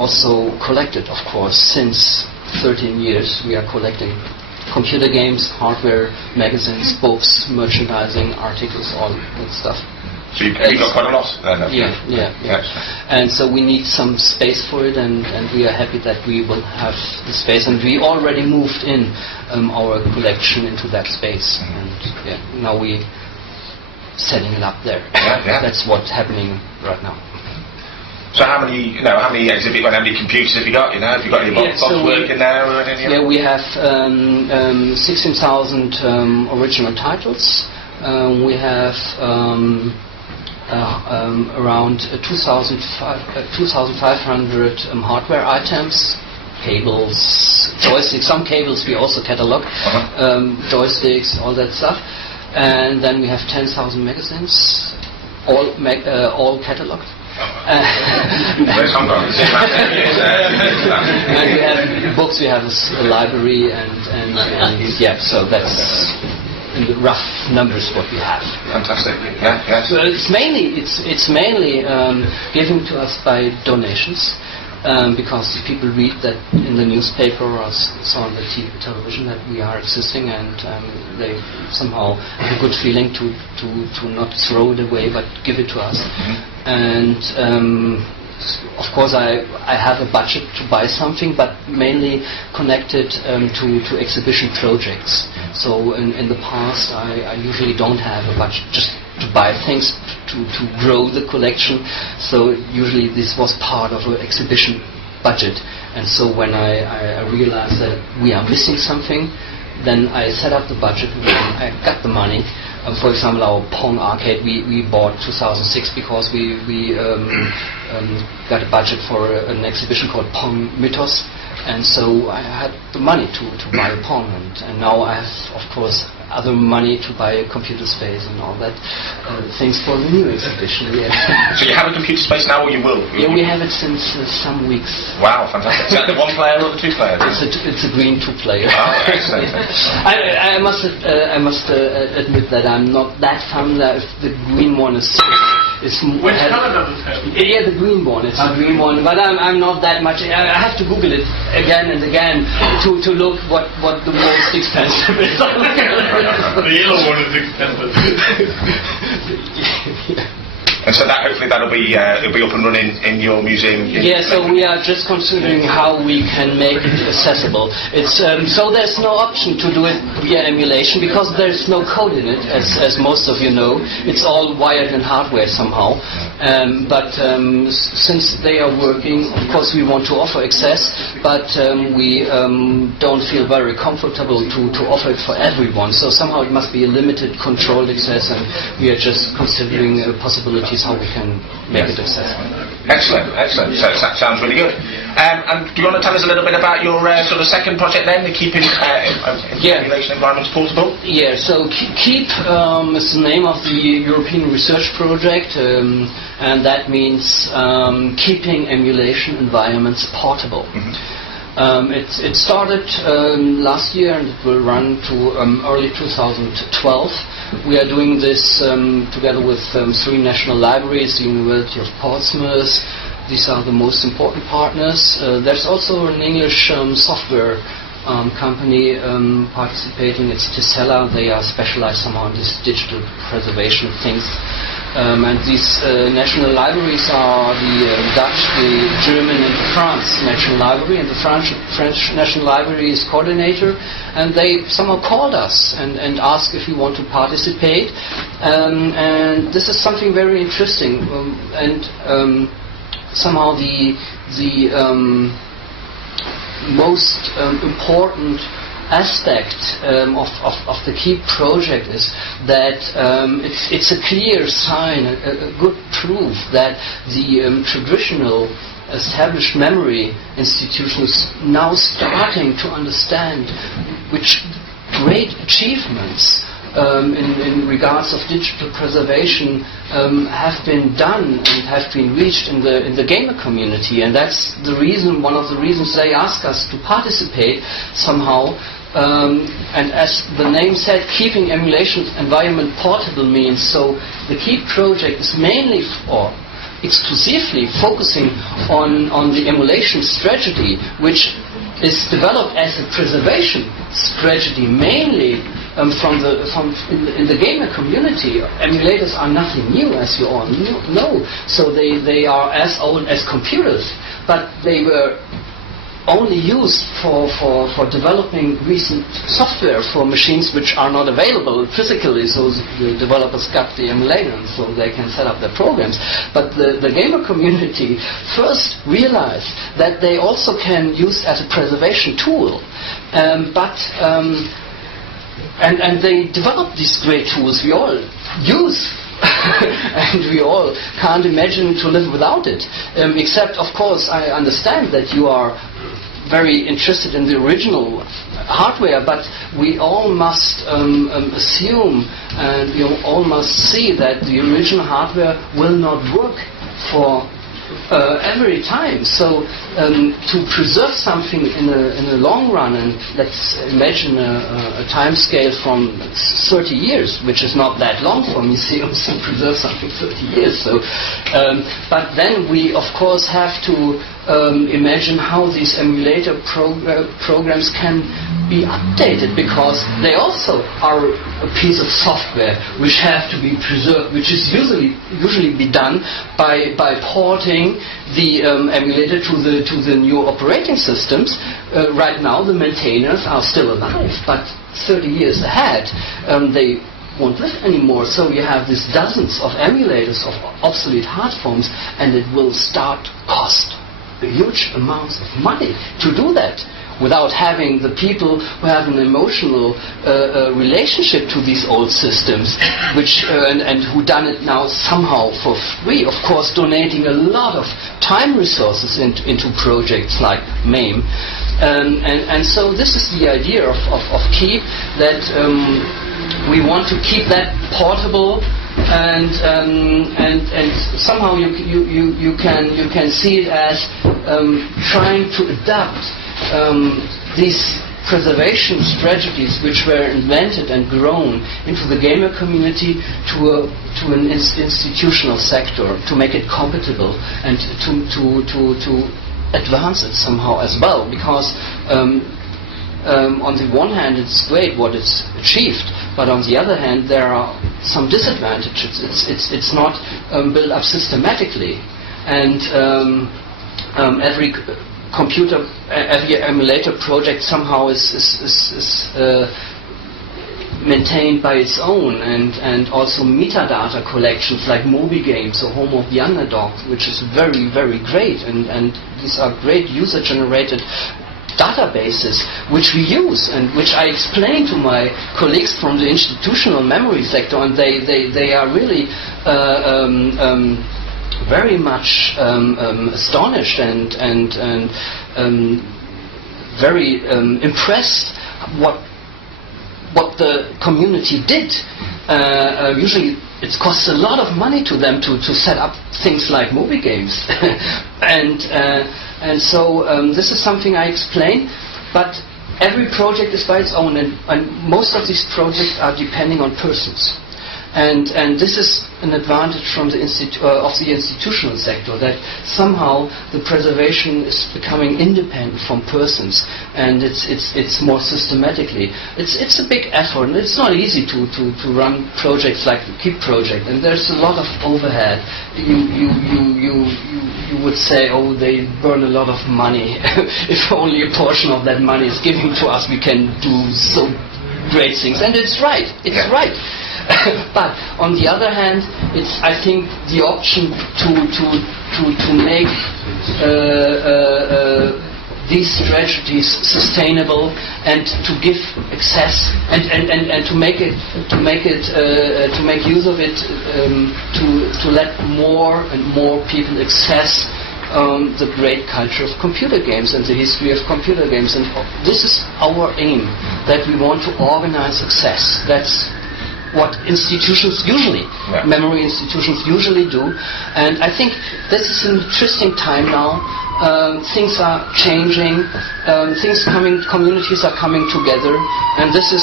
also collected, of course, since 13 years. We are collecting computer games, hardware, magazines, books, merchandising, articles, all that stuff. So you've got quite a lot then? Yeah. And so we need some space for it, and we are happy that we will have the space. And we already moved in our collection into that space. And now we setting it up there. That's what's happening right now. So how many exhibits, how many computers have you got? Have you got any box work in there or anything? Yeah, we have 16,000 original titles. We have around 2,500 hardware items, cables, joysticks. Some cables we also catalog, joysticks, all that stuff. And then we have 10,000 magazines, all cataloged. And we have books. We have a library, and so that's in the rough numbers what we have. Fantastic. Yeah. So it's mainly given to us by donations, because people read that in the newspaper or saw on the television that we are existing, and they somehow have a good feeling to not throw it away but give it to us. And of course I have a budget to buy something, but mainly connected to exhibition projects. So in the past I usually don't have a budget just to buy things to grow the collection. So usually this was part of an exhibition budget. And so when I realized that we are missing something, then I set up the budget and I got the money. For example, our Pong arcade we bought 2006 because we got a budget for an exhibition called Pong Mythos, and so I had the money to buy a Pong, and now I have, of course, other money to buy a computer space and all that things for the new exhibition. Yeah. So you have a computer space now, or you will? Yeah, we have it since some weeks. Wow, fantastic! Is that the one player or the two player? It's a green 2-player. Oh, excellent. I must admit that I'm not that familiar if the green one is. Which color does it have? Yeah, the green one. It's a green one, but I'm not that much. I have to Google it again and again to look what the most expensive is. The yellow one is expensive. And so hopefully that'll be up and running in your museum. Yeah, so we are just considering how we can make it accessible. It's so there's no option to do it via emulation because there's no code in it, as most of you know. It's all wired in hardware somehow. But since they are working, of course we want to offer access, but we don't feel very comfortable to offer it for everyone. So somehow it must be a limited, controlled access, and we are just considering possibilities how we can make it accessible. Excellent. So that sounds really good. And do you want to tell us a little bit about your sort of second project then, the Keeping Emulation Environments Portable? Yeah, so KEEP is the name of the European research project, and that means Keeping Emulation Environments Portable. It started last year and it will run to early 2012. We are doing this together with 3 national libraries, the University of Portsmouth. These are the most important partners. There's also an English software company participating. It's Tisela. They are specialized somehow in this digital preservation things. And these national libraries are the Dutch, the German, and the France National Library, and the French National Library is coordinator, and they somehow called us and asked if we want to participate, and this is something very interesting, and somehow the most important aspect of the KEEP project is that it's a clear sign, a good proof that the traditional established memory institutions now starting to understand which great achievements in regards of digital preservation have been done and have been reached in the gamer community, and that's the reason, one of the reasons they ask us to participate somehow. And as the name said, keeping emulation environment portable means so the KEEP project is mainly for exclusively focusing on the emulation strategy, which is developed as a preservation strategy mainly in the gamer community. Emulators are nothing new, as you all know. So they are as old as computers, but they were only used for developing recent software for machines which are not available physically, so the developers got the emulator so they can set up their programs. But the gamer community first realized that they also can use as a preservation tool, and they developed these great tools we all use. And we all can't imagine to live without it. Except, of course, I understand that you are very interested in the original hardware, but we all must assume and we all must see that the original hardware will not work for every time. So to preserve something in a long run, and let's imagine a time scale from 30 years, which is not that long for museums to preserve something 30 years. So, but then we of course have to imagine how these emulator programs can be updated, because they also are a piece of software which have to be preserved, which is usually be done by porting the emulator to the new operating systems. Right now the maintainers are still alive, but 30 years ahead they won't live anymore. So you have these dozens of emulators of obsolete hard forms, and it will start cost huge amounts of money to do that, without having the people who have an emotional relationship to these old systems, which and who done it now somehow for free, of course donating a lot of time resources into projects like MAME. And so this is the idea of Keep, that we want to keep that portable, and somehow you can see it as trying to adapt these preservation strategies which were invented and grown into the gamer community to an institutional sector, to make it compatible and to advance it somehow as well, because on the one hand it's great what it's achieved, but on the other hand there are some disadvantages. It's not built up systematically, and every emulator project somehow is maintained by its own, and also metadata collections like Moby Games or Home of the Underdog, which is very, very great, and these are great user-generated databases which we use and which I explain to my colleagues from the institutional memory sector, and they are really very much astonished and very impressed what the community did. Usually it costs a lot of money to them to set up things like Moby Games. And so this is something I explain, but every project is by its own, and most of these projects are depending on persons. And this is an advantage from the of the institutional sector, that somehow the preservation is becoming independent from persons, and it's more systematically. It's a big effort, and it's not easy to run projects like the KEEP project, and there's a lot of overhead. You would say, oh, they burn a lot of money. If only a portion of that money is given to us, we can do so great things, and it's right. It's right. But on the other hand, it's, I think, the option to make these strategies sustainable, and to give access and to make use of it, to let more and more people access the great culture of computer games and the history of computer games. And this is our aim, that we want to organize access. That's what institutions usually, memory institutions usually do. And I think this is an interesting time now. Things are changing, communities are coming together, and this is